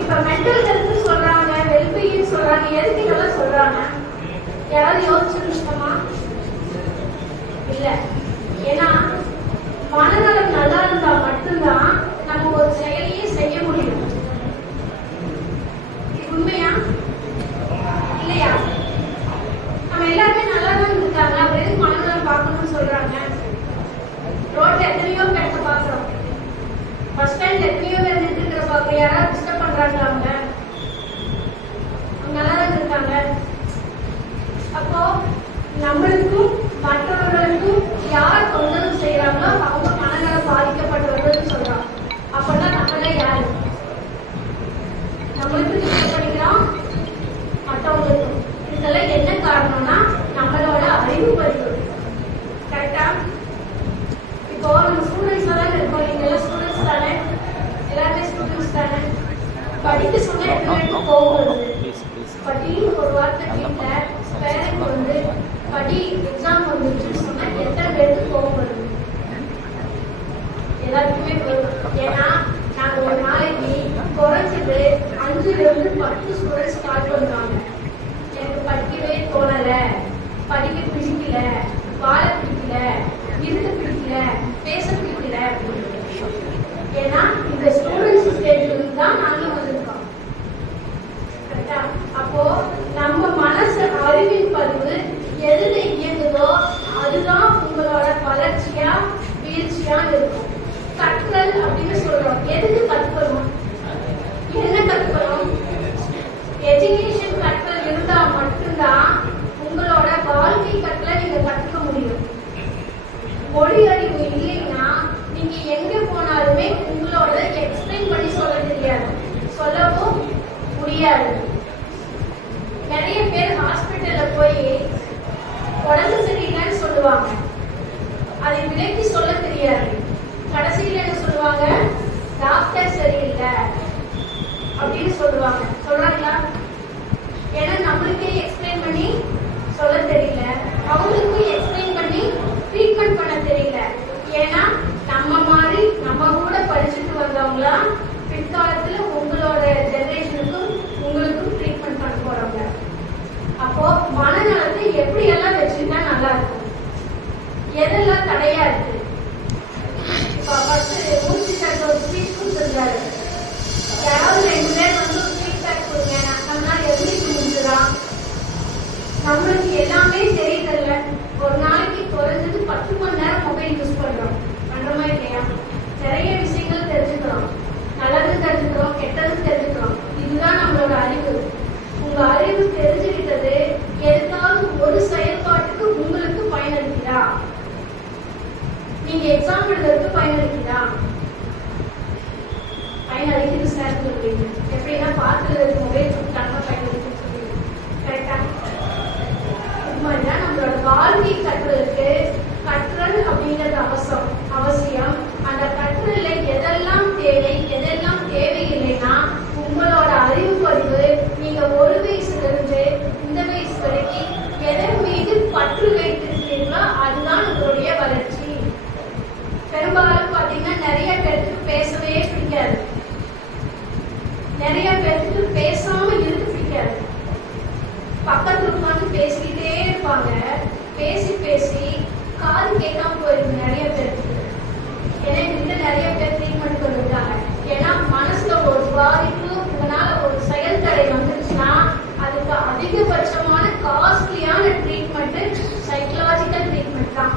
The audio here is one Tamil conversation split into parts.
இப்ப மென்டல் ஹெல்த் சொல்றாங்க, வெல்பீயிங் சொல்றாங்க, எதுக்கு இதெல்லாம் சொல்றாங்க? யாராவது யோசிச்சிருக்கோமா? இல்ல. ஏன்னா மனநலம் நல்லா இருந்தா மட்டும்தான் நம்ம ஒரு செயலையே செய்ய முடியும். உண்மையா இல்லையா? நம்ம எல்லாருமே நல்லா தான் இருக்காங்க, அப்புறம் எதுக்கு மனநலம் பார்க்கணும்னு சொல்றாங்க? ரோட்ல எத்தனையோ பேர்த்த பாக்குறோம், பஸ் ஸ்டாண்ட்ல எத்தனையோ பேர் நின்றுட்டு பாக்குறோம். யாராவது டிஸ்டர்ப் பண்றாங்களா? அவங்க நல்லா தான் இருக்காங்க. அப்போ நம்மளுக்கும் மற்றவர்களுக்கும் யார் தொந்தரவு செய்யறாங்களோ அவங்க மனநலம் பாதிக்கப்பட்டவர்கள் சொல்றாங்க. அப்பதான் நம்மளே யாரு? நம்மளுக்கும் டிஸ்டர்ப் பண்ணிக்கிறோம், மற்றவங்களுக்கும். இதெல்லாம் என்ன காரணம்னா நம்மளோட அறிவு பறிவு. கரெக்டா? இப்போ நம்ம ஸ்டூடெண்ட்ஸ் எல்லாம் இருக்கோம். நீங்க எல்லாம் ஸ்டூடெண்ட்ஸ் தானே? எல்லாருமே ஸ்டூடெண்ட்ஸ் தானே? படிக்க சொன்னா எப்படி கோவம் வருது? படின்னு ஒரு வார்த்தை கேட்ட பேரண்ட் வந்து படி எக்ஸாம் வந்துருச்சுன்னு சொன்னா எத்தனை பேருக்கு கோவம் வருது? எல்லாருக்குமே வரும். ஏன்னா நாங்க ஒரு நாளைக்கு குறைஞ்சது 5-10 ஸ்டூடெண்ட்ஸ் கால் பண்றாங்க. எனக்கு படிக்கவே தோணல, படிக்க பிடிக்கல, வாழ பிடிக்கல, இருக்க பிடிக்கல, பேச பிடிக்கல. ஏன்னா இந்த ஸ்டூடெண்ட்ஸ் ஸ்டேஜ்ல தான் நாங்களும் வந்திருக்கோம். கரெக்டா? அப்போ நம்ம மனசு அறிவின் பதிவு எதுல இயங்குதோ அதுதான் உங்களோட வளர்ச்சியா வீழ்ச்சியா இருக்கும். கற்றல் அப்படின்னு சொல்றோம். எதுக்கு கற்கணும்? என்ன கற்கணும்? எஜுகேஷன் கற்றல் இருந்தா மட்டும்தான் உங்களோட வாழ்க்கை கற்றலை நீங்க கற்றுக்க முடியும். மொழி அறிவு இல்லைன்னா நீங்க எங்க போனாலுமே உங்களோட எக்ஸ்பிளைன் பண்ணி சொல்ல தெரியாது, சொல்லவும் முடியாது. நிறைய பேர் ஹாஸ்பிட்டல்ல போய் உடம்பு சரியில்லைன்னு சொல்லுவாங்க, அதை விலைக்கு சொல்ல தெரியாது. கடைசியில் என்ன சொல்லுவாங்க? டாக்டர் சரியில்லை அப்படின்னு சொல்லுவாங்க. சொல்றாங்களா? ஏன்னா நம்மளுக்கே எக்ஸ்பிளைன் பண்ணி சொல்ல தெரியல, அவங்களுக்கும் எக்ஸ்பிளைன் பண்ணி ட்ரீட்மெண்ட் பண்ண தெரியல. ஏன்னா நம்ம மாதிரி நம்ம கூட படிச்சுட்டு வந்தவங்களா பிற்காலத்துல உங்களோட ஜெனரேஷனுக்கும் உங்களுக்கும் ட்ரீட்மெண்ட் பண்ண போறவங்க. அப்போ மனநலத்தை எப்படி எல்லாம் வச்சுட்டா நல்லா இருக்கும்? எதெல்லாம் தடையா இருக்கு? இப்ப ஃபர்ஸ்ட் மூர்த்தி சார் ஒரு ஸ்பீச் கொடுத்துருந்தாரு. யாராவது 2 பேர் வந்து ஒரு ஃபீட்பேக் கொடுங்க, நம்மளால எப்படி முடிஞ்சுதான்? நம்மளுக்கு எல்லாமே தெரியல. ஒரு நாளைக்கு குறைஞ்சது 10 மணி நேரம் மொபைல் யூஸ் பண்றோம். பண்றோமா இல்லையா? நிறைய விஷயங்கள் தெரிஞ்சுக்கிறோம், நல்லது தெரிஞ்சுக்கிறோம், கெட்டது தெரிஞ்சுக்கிறோம். இதுதான் நம்மளோட அறிவு. உங்க அறிவு தெரிஞ்சுக்கிட்டது எதுக்காவது ஒரு செயல்பாட்டுக்கு உங்களுக்கு பயனளிக்குதா? நீங்க எக்ஸாம் எழுதுறதுக்கு பயனளிக்குதா? பயனளிக்குது சார் சொல்றீங்க. எப்படின்னா பாத்துறதுக்கு மொபைல் கொடுத்தாங்க பயனளிக்குன்னு சொல்றீங்க. கரெக்டா? உண்மைதான். நம்மளோட வாழ்க்கை கற்றலுக்கு கற்றல் அப்படிங்கிறது அவசியம். அந்த கற்றல்ல எதெல்லாம் தேவை, எதெல்லாம் தேவையில்லைன்னா உங்களோட அறிவு பதிவு நீங்க 1 வயசுல இருந்து இந்த வயசு வரைக்கும் எதன் மீது பற்று வைத்திருக்கீங்களோ அதுதான் உங்களுடைய வளர்ச்சி. பெரும்பாலும் பாத்தீங்கன்னா நிறைய பேருக்கு பேசவே பிடிக்காது, நிறைய பேருக்கு பேசாம இருக்க பிடிக்காது. பக்கத்துல உட்காந்து பேசிக்கிட்டே இருப்பாங்க. பேசி பேசி காது கேட்காம போயிருக்கு நிறைய பேருக்கு. ஏன்னா இந்த நிறைய பேர் ட்ரீட்மெண்ட் பண்ணிருக்காங்க. ஏன்னா மனசுல ஒரு பாதிப்பு, உங்களால ஒரு செயல் தடை வந்துருச்சுன்னா அதுக்கு அதிகபட்சமான காஸ்ட்லியான ட்ரீட்மெண்ட் சைக்கலாஜிக்கல் ட்ரீட்மெண்ட் தான்.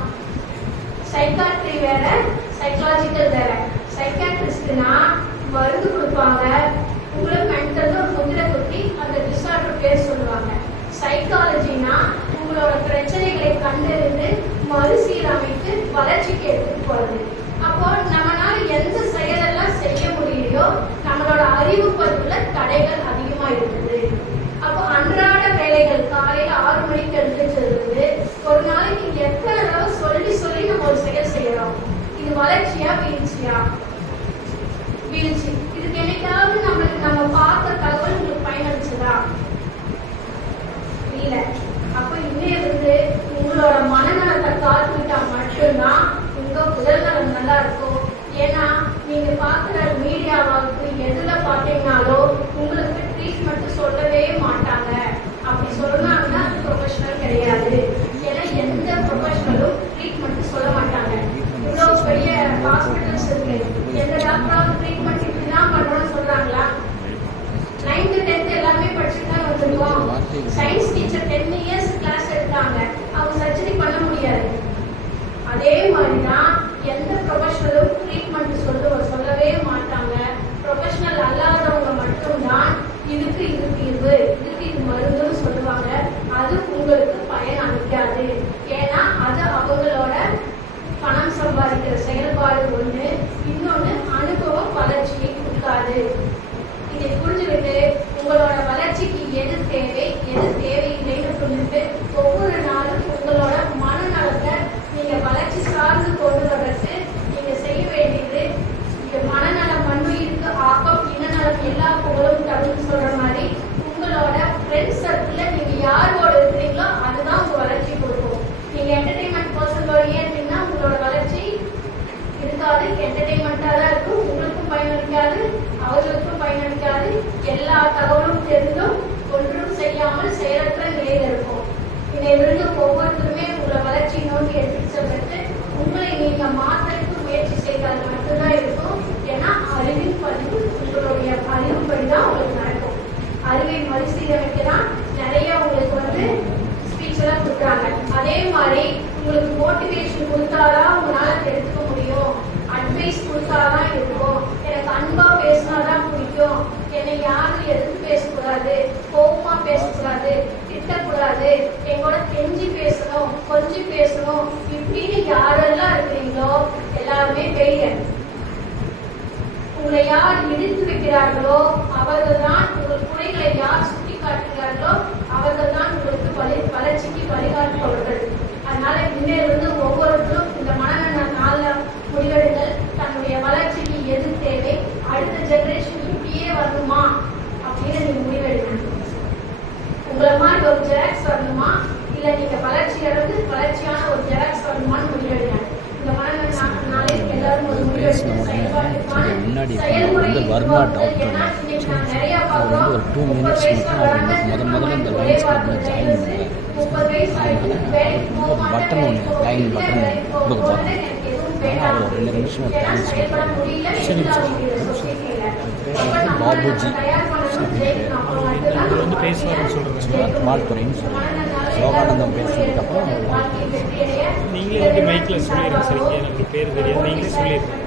சைக்காட்ரி வேற, சைக்கலாஜிக்கல் வேற. சைக்காட்ரிஸ்ட்னா மருந்து கொடுப்பாங்க, உங்களுக்கு மென்டல் ஒரு முதிரை குத்தி அந்த டிசார்டர் பேர் சொல்லுவாங்க. சைக்காலஜினா உங்களோட பிரச்சனைகளை கண்டறிந்து மறுசீரமைத்து வளர்ச்சிக்கு எடுத்துட்டு போறது. அப்போ நம்மளால எந்த செயலெல்லாம் செய்ய முடியலையோ நம்மளோட அறிவு பதிவுல தடைகள் அதிகமா இருக்குது. அப்போ அன்றாட வேலைகள் காலையில 6 மணிக்கு எழுந்திரிச்சிருந்து ஒரு நாளைக்கு எத்தனை தடவை சொல்லி சொல்லி நம்ம ஒரு செயல் செய்யறோம்? இது வளர்ச்சியா வீழ்ச்சியா? வீழ்ச்சி. இதுக்கு என்னைக்காவது நம்ம பார்த்த தகவல் உங்களுக்கு பயனளிச்சதா? இல்ல. அப்ப இன்னையிலிருந்து உங்களோட மனநலத்தை காத்துக்கிட்டா மட்டும்தான் உங்க உடல்நலம் நல்லா இருக்கும். ஏன்னா நீங்க பாக்குற மீடியாவாக்கு எதுல பாத்தீங்கன்னாலும் சயின்ஸ் டீச்சர் 10 இயர்ஸ் கிளாஸ் எடுத்தாங்க, அவங்க சர்ஜரி பண்ண முடியாது. அதே மாதிரி தான் எந்த ப்ரொஃபஷனலும் ட்ரீட்மெண்ட் சொல்லவே மாட்டாங்க. ப்ரொஃபஷனல் அல்லாதவங்க மட்டும்தான் இதுக்கு இது தீர்வு, இதுக்கு இது மருந்துன்னு சொல்லுவாங்க. அது உங்களுக்கு பயன் அளிக்காது. ஏன்னா அது அவங்களோட பணம் சம்பாதிக்கிற செயல்பாடு ஒன்று, இன்னொன்று அனுபவம் வளர்ச்சியை கொடுக்காது. இதை புரிஞ்சுக்கிட்டு உங்களோட வளர்ச்சிக்கு எது தேவை எது தேவையில்லைன்னு சொல்லிட்டு ஒவ்வொரு நாளும் உங்களோட மனநலத்தை நீங்க வளர்ச்சி சார்ந்து கொண்டு வர்றதுக்கு நீங்க செய்ய வேண்டியது, மனநலம் மண்ணுயிருக்கு ஆக்கம் இனநலம் எல்லா புகழும் தமிழ் சொல்ற மாதிரி உங்களோட ஃப்ரெண்ட்ஸ் சர்க்கிள்ல நீங்க யாரோட இருக்கிறீங்களோ அதுதான் உங்க வளர்ச்சி கொடுக்கும். நீங்க என்டர்டைன்மெண்ட் பர்சனோடய இருந்தீங்கன்னா உங்களோட வளர்ச்சி இருக்காது, என்டர்டைன்மெண்டா தான் இருக்கும். உங்களுக்கும் பயனளிக்காது, அவர்களுக்கும் பயனளிக்காது. எல்லா தகவலும் தெரிந்தும் ஒன்றும் செய்யாமல் செயலற்ற நிலையில இருக்கும். இதிலிருந்து ஒவ்வொருத்தருமே உங்களை வளர்ச்சி நோக்கி எடுத்துட்டு செல்றது உங்களை நீங்க மாற்றத்துக்கு முயற்சி செய்தால் மட்டும்தான் இருக்கும். ஏன்னா அறிவின் பதிவு உங்களுடைய அறிவுப்படிதான் உங்களுக்கு நடக்கும். அறிவை மறுசீரமைக்க தான் நிறைய உங்களுக்கு ஸ்பீச் எல்லாம் கொடுக்குறாங்க. அதே மாதிரி உங்களுக்கு மோட்டிவேஷன் கொடுத்தாதான் உங்களால எடுத்துக்க முடியும். அட்வைஸ் கொடுத்தாதான் இருக்கும். எனக்கு அன்பா பேசினாதான் பிடிக்கும், என்னை யாரும் எதிர்த்து பேசக்கூடாது, கோபமா பேசக்கூடாது, திட்டக்கூடாது, எங்களோட கெஞ்சி பேசணும், கொஞ்சம் பேசணும், இப்படின்னு யாரெல்லாம் இருக்கிறீங்களோ எல்லாருமே பெயர். உங்களை யார் இடித்து வைக்கிறார்களோ அவர்கள் தான், உங்கள் குறைகளை யார் சுட்டி காட்டுகிறார்களோ அவர்கள் தான் உங்களுக்கு வளர்ச்சிக்கு வழிகாட்டுபவர்கள். அதனால இன்றையிலிருந்து ஒவ்வொருத்தரும் இந்த மனநல நாள முடிவெடுங்கள். தன்னுடைய வளர்ச்சிக்கு எது தேவை, அடுத்த ஜெனரேஷன் இப்படியே வரணுமா அப்படின்னு நீங்க முடிவெடுக்கணும். உங்களை மாதிரி ஒரு ஜெராக்ஸ் வரணுமா, இல்ல நீங்க வளர்ச்சியான ஒரு ஜெராக்ஸ் வரணுமான்னு முடிவெடுங்க. இந்த மனநல நாளை எல்லாரும் ஒரு முடிவெடுத்து செயல்பாட்டுக்கான செயல்முறை நிறைய பார்க்கிறோம். 30 வயசு வராங்க, 30 வயசு ஆகுது, 30 வயசு ஆகுது, வேலைக்கு போக மாட்டேன், பாபுஜி பேசுவார்னு சொல்கிறேன். வாழ்த்துறைன்னு சொல்லுவாங்க. யோகானந்தம் பேசுனதுக்கப்புறம் நீங்களே வந்து மைக்கில் சொல்லிடுங்க. சரிங்க, எனக்கு பேர் தெரியாது, நீங்களே சொல்லிடுங்க.